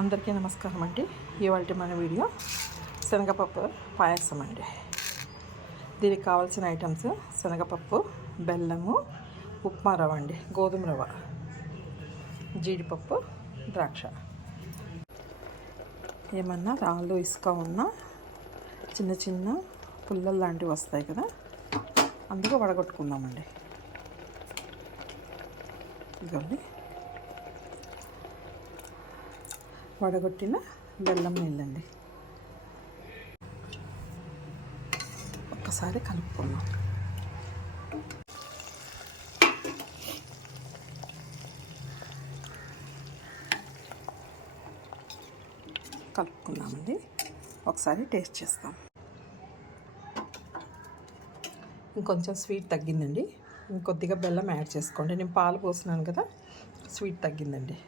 అందరికీ నమస్కారం అండి. ఇవాళ మన వీడియో శనగపప్పు పాయసం అండి. దీనికి కావాల్సిన ఐటమ్స్ శనగపప్పు, బెల్లము, ఉప్మా రవ్వ అండి, గోధుమ రవ్వ, జీడిపప్పు, ద్రాక్ష. ఏమన్నా రాళ్ళు ఇసుక ఉన్న చిన్న చిన్న పుల్లలు లాంటివి వస్తాయి కదా, అందుకు వడగొట్టుకుందామండి. ఇదిగోండి వడగొట్టిన బెల్లం నీళ్ళండి. ఒక్కసారి కలుపుకుందాం. కలుపుకుందామండి. ఒకసారి టేస్ట్ చేస్తాం. ఇంకొంచెం స్వీట్ తగ్గిందండి. ఇంకొద్దిగా బెల్లం యాడ్ చేసుకోండి. నేను పాలు పోసినాను కదా, స్వీట్ తగ్గిందండి.